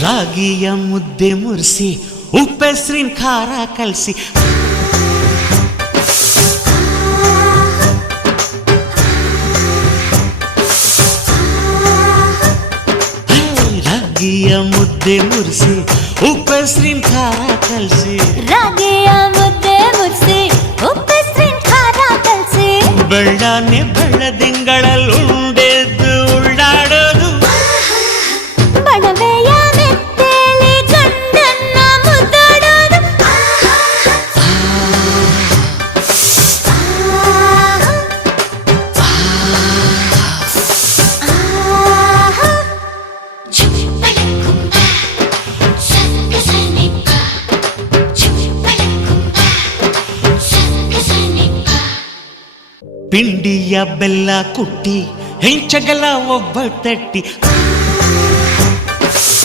ರಾಗಿಯ ಮುದ್ದೆ ಮುರಿಸಿ ಉಪ್ಪೆಸ್ರಿನ ಖಾರ ಕಲಸಿ ರಾಗಿಯ ಮುದ್ದೆ ಮುರಿಸಿ ಉಪ್ಪೆಸ್ರಿನ ಖಾರ ಕಲಸಿ ರಾಗಿಯ ಮುದ್ದೆ ಮುರಿಸಿ ಉಪ್ಪೆಸ್ರಿನ ಖಾರ ಕಲಸಿ ಬೆಳ್ಳಾನೆ ಬೆಳ್ಳದಿಂಗಳಲ್ಲಿ ಉಂಡೆದ್ದು ಉಳ್ಳಾಡೋದು ಬಣವೆಯ ಮೆತ್ತೇಲಿ ಗಂಡನ್ನ ಮುದ್ದಾಡೋದು ಪಿಂಡಿಯ ಬೆಲ್ಲ ಕುಟ್ಟಿ ಹೆಂಚಗಲ ಒಬ್ಬ ತಟ್ಟಿ